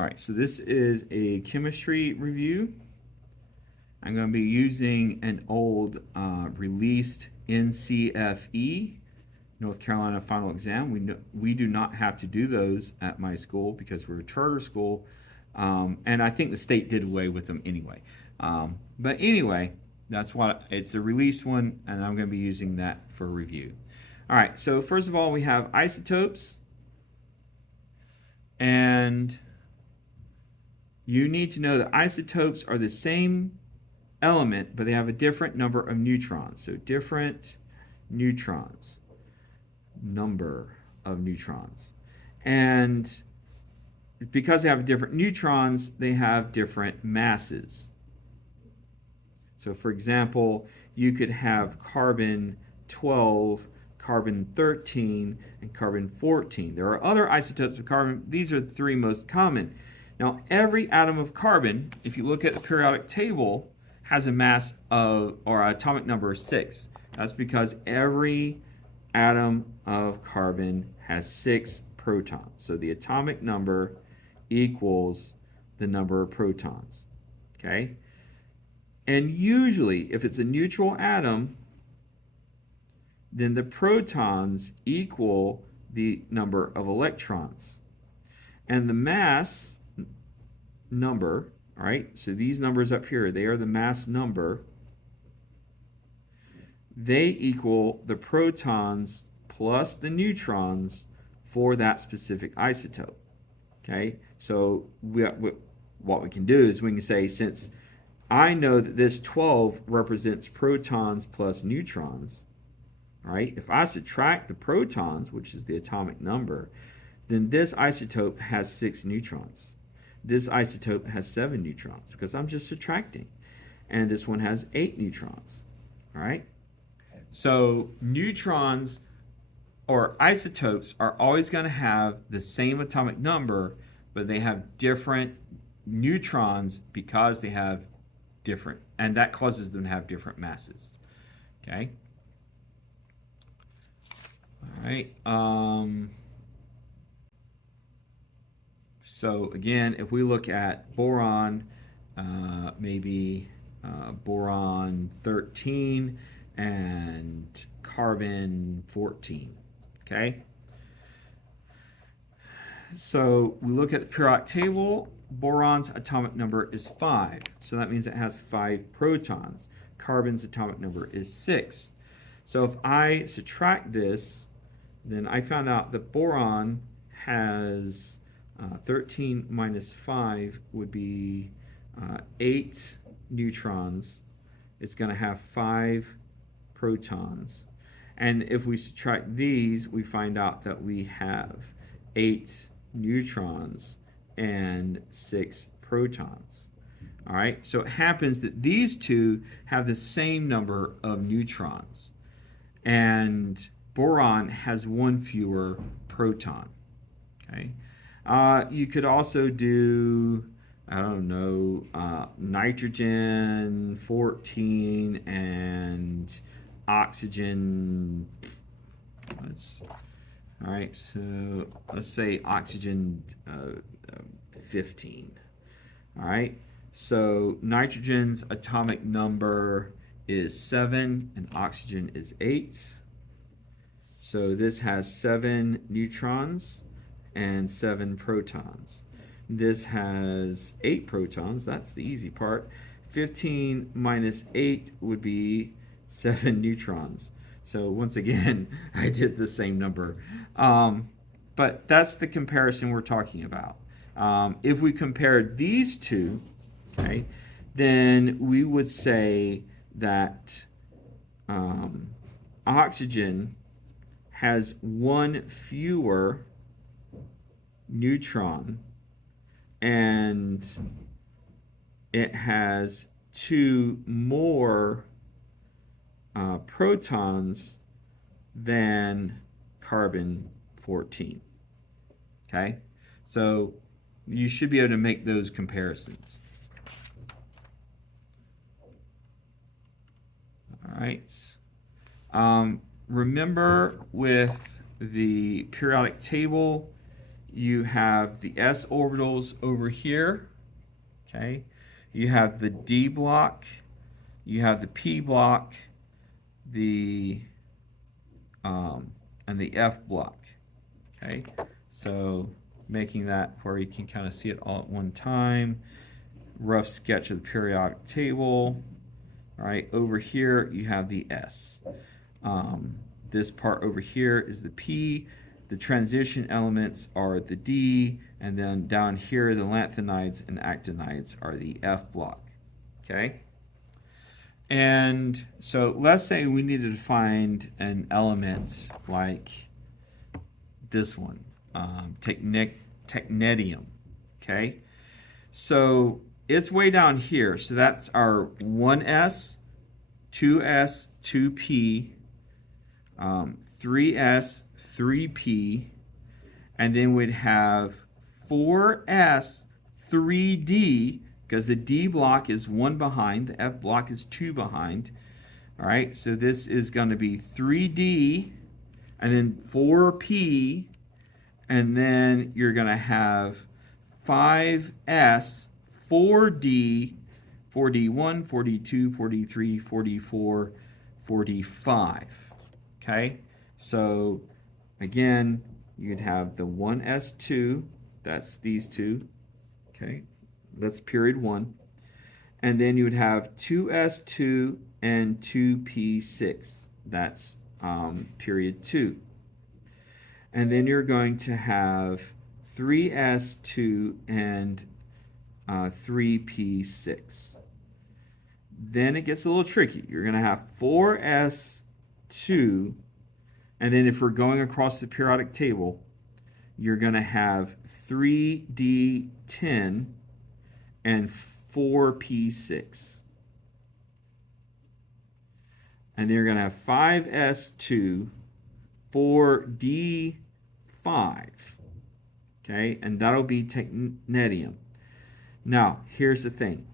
All right, so this is a chemistry review. I'm going to be using an old released NCFE, North Carolina Final Exam. We do not have to do those at my school because we're a charter school, and I think the state did away with them anyway. But anyway, that's what it's a released one, and I'm going to be using that for review. All right, so first of all, we have isotopes, and you need to know that isotopes are the same element, but they have a different number of neutrons. So different neutrons, number of neutrons. And because they have different neutrons, they have different masses. So for example, you could have carbon 12, carbon 13, and carbon 14. There are other isotopes of carbon. These are the three most common. Now, every atom of carbon, if you look at the periodic table, has a mass of, or an atomic number of 6. That's because every atom of carbon has 6 protons. So the atomic number equals the number of protons. Okay? And usually, if it's a neutral atom, then the protons equal the number of electrons. And the mass number, all right, so these numbers up here, they are the mass number. They equal the protons plus the neutrons for that specific isotope. Okay, so what we can do is we can say, since I know that this 12 represents protons plus neutrons, right? If I subtract the protons, which is the atomic number, then this isotope has 6 neutrons. This isotope has 7 neutrons because I'm just subtracting. And this one has 8 neutrons, all right? So neutrons or isotopes are always going to have the same atomic number, but they have different neutrons because they have different, and that causes them to have different masses. Okay. All right. So again, if we look at boron, maybe boron 13 and carbon 14. Okay. So we look at the periodic table. Boron's atomic number is 5. So that means it has 5 protons. Carbon's atomic number is 6. So if I subtract this, then I found out that boron has 13 minus 5 would be 8 neutrons. It's going to have 5 protons. And if we subtract these, we find out that we have 8 neutrons and 6 protons. All right, so it happens that these two have the same number of neutrons, and boron has 1 fewer proton. Okay, you could also do, I don't know, nitrogen 14 and oxygen. All right, so let's say oxygen 15. All right, so nitrogen's atomic number is 7 and oxygen is 8. So this has 7 neutrons and 7 protons. This has 8 protons. That's the easy part. 15 minus 8 would be 7 neutrons. So once again, I did the same number. But that's the comparison we're talking about. If we compare these two, okay, then we would say that oxygen has 1 fewer neutron and it has 2 more protons than carbon 14. Okay, so you should be able to make those comparisons. All right. Remember with the periodic table, you have the s orbitals over here, okay? You have the d block, you have the p block, the and the f block, okay? So making that where you can kind of see it all at one time. Rough sketch of the periodic table. All right, over here you have the S. This part over here is the P. The transition elements are the D, and then down here the lanthanides and actinides are the F block. Okay? And so let's say we needed to find an element like this one, technetium. Okay? So it's way down here. So that's our 1s, 2s, 2p, 3s, 3p, and then we'd have 4s, 3d, because the D block is 1 behind, the F block is 2 behind. All right, so this is going to be 3d, and then 4p, and then you're going to have 5s, 4d, 4d1, 4d2, 4d3, 4d4, 4d5. Okay, so again, you'd have the 1s2, that's these two. Okay, that's period 1. And then you would have 2s2 and 2p6, that's period 2. And then you're going to have 3s2 and 3p6. Then it gets a little tricky. You're going to have 4s2, and then if we're going across the periodic table, you're going to have 3d10 and 4p6. And then you're going to have 5s2, 4d5. Okay, and that'll be technetium. Now, here's the thing.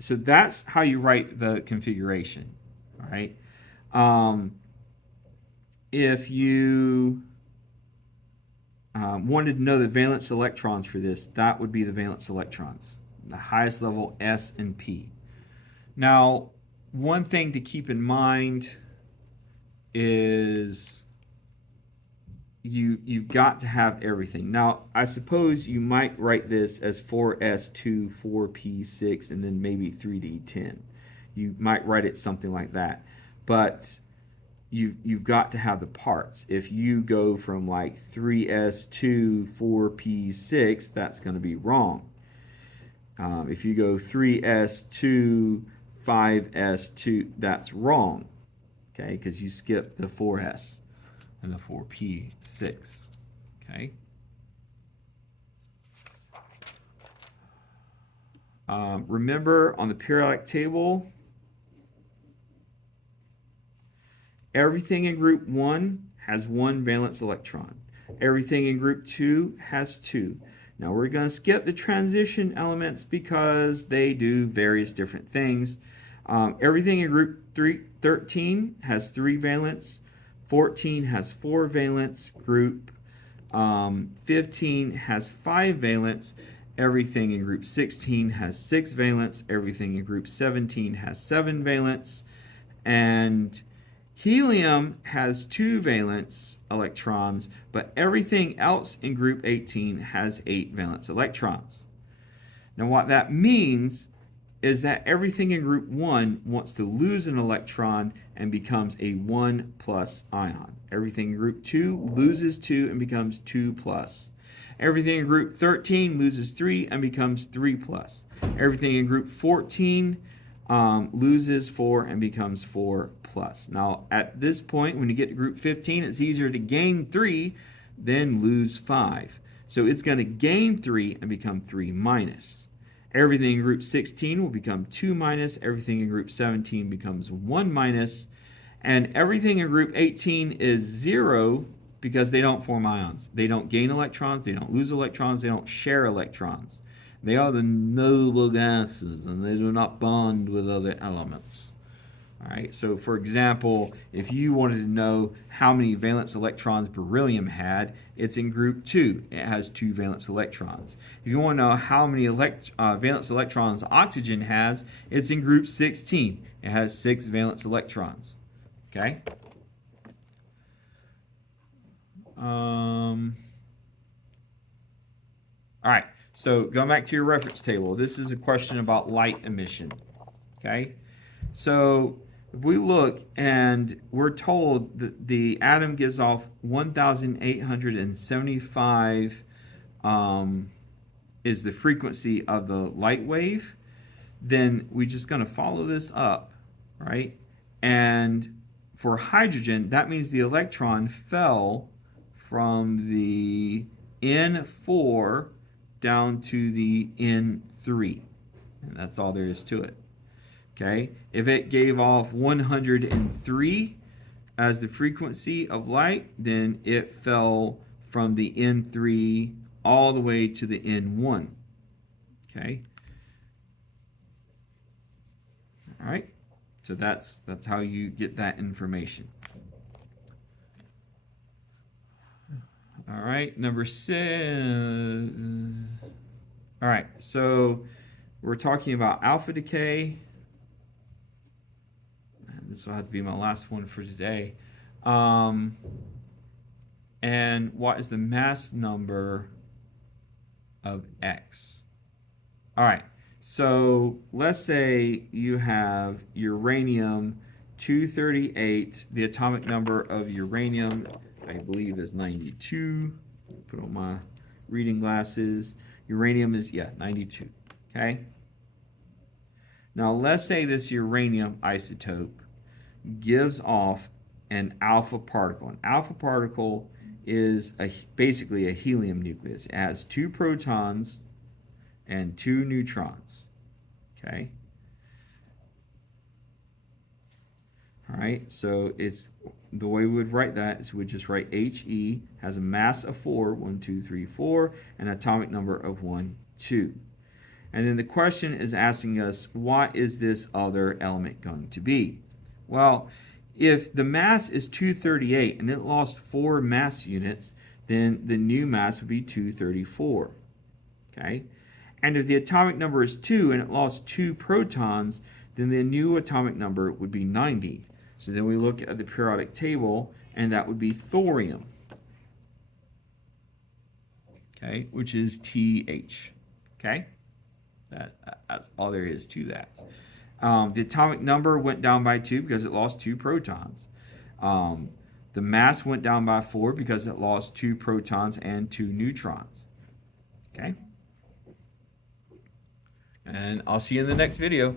So that's how you write the configuration, all right? If you wanted to know the valence electrons for this, that would be the valence electrons, the highest level S and P. Now, one thing to keep in mind is you've got to have everything. Now, I suppose you might write this as 4s2, 4p6, and then maybe 3d10. You might write it something like that. But you've got to have the parts. If you go from like 3s2, 4p6, that's going to be wrong. If you go 3s2, 5s2, that's wrong. Okay, because you skip the 4s and the 4p6. Okay. Remember on the periodic table, everything in group 1 has 1 valence electron. Everything in group 2 has 2. Now we're going to skip the transition elements because they do various different things. Everything in group 13 has 3 valence. 14 has 4 valence. Group 15 has 5 valence. Everything in group 16 has 6 valence. Everything in group 17 has 7 valence. And helium has 2 valence electrons, but everything else in group 18 has 8 valence electrons. Now what that means is that everything in group 1 wants to lose an electron and becomes a 1 plus ion. Everything in group 2 loses 2 and becomes 2 plus. Everything in group 13 loses 3 and becomes 3 plus. Everything in group 14 loses 4 and becomes 4 plus. Now at this point, when you get to group 15, it's easier to gain 3 than lose 5. So it's going to gain 3 and become 3 minus. Everything in group 16 will become 2 minus. Everything in group 17 becomes 1 minus. And everything in group 18 is 0 because they don't form ions. They don't gain electrons, they don't lose electrons, they don't share electrons. They are the noble gases and they do not bond with other elements. All right, so for example, if you wanted to know how many valence electrons beryllium had, it's in group 2. It has 2 valence electrons. If you want to know how many valence electrons oxygen has, it's in group 16. It has 6 valence electrons. Okay? All right, so going back to your reference table, this is a question about light emission. Okay? So if we look and we're told that the atom gives off 1,875 is the frequency of the light wave, then we're just going to follow this up, right? And for hydrogen, that means the electron fell from the N4 down to the N3. And that's all there is to it. Okay, if it gave off 103 as the frequency of light, then it fell from the N3 all the way to the N1. Okay. All right. So that's how you get that information. All right, number 6. All right, so we're talking about alpha decay. This will have to be my last one for today. And what is the mass number of X? All right, so let's say you have uranium 238. The atomic number of uranium, I believe, is 92. Put on my reading glasses. Uranium is, 92. Okay? Now, let's say this uranium isotope gives off an alpha particle. An alpha particle is basically a helium nucleus. It has 2 protons and 2 neutrons. Okay? All right, so it's the way we would write that is we'd just write He has a mass of 4, 1, 2, 3, 4, and an atomic number of 1, 2. And then the question is asking us, what is this other element going to be? Well, if the mass is 238 and it lost 4 mass units, then the new mass would be 234. Okay? And if the atomic number is 2 and it lost 2 protons, then the new atomic number would be 90. So then we look at the periodic table, and that would be thorium. Okay? Which is TH. Okay? That's all there is to that. The atomic number went down by 2 because it lost 2 protons. The mass went down by 4 because it lost 2 protons and 2 neutrons. Okay? And I'll see you in the next video.